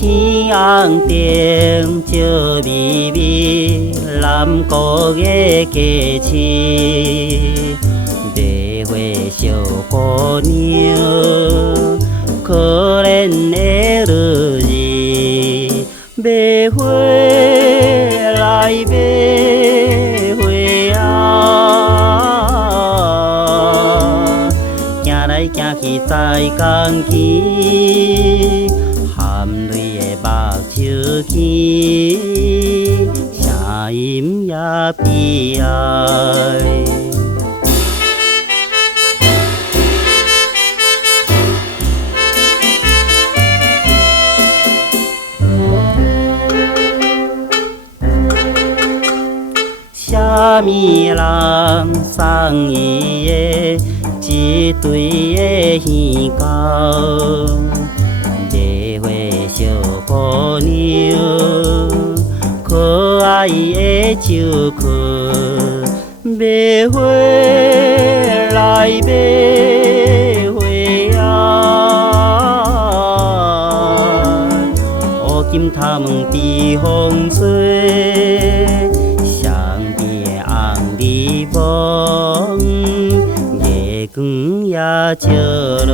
青红灯照微微，南国的佳期。白花小姑娘，可怜的日子，白花来白花啊，行来行去在江边。含泪的目睭见，声音也悲哀。啥物人送伊的一对的耳狗？小姑娘，可爱的手壳，白花来白花啊！乌金头毛被风吹，上边的红梨风，月光也照落。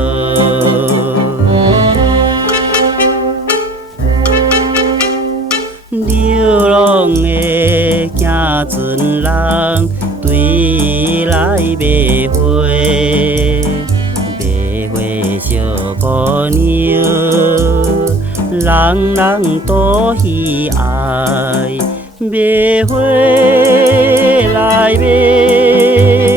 流浪的行船人，对来白花，白花小姑娘，人人都喜爱，白花来白。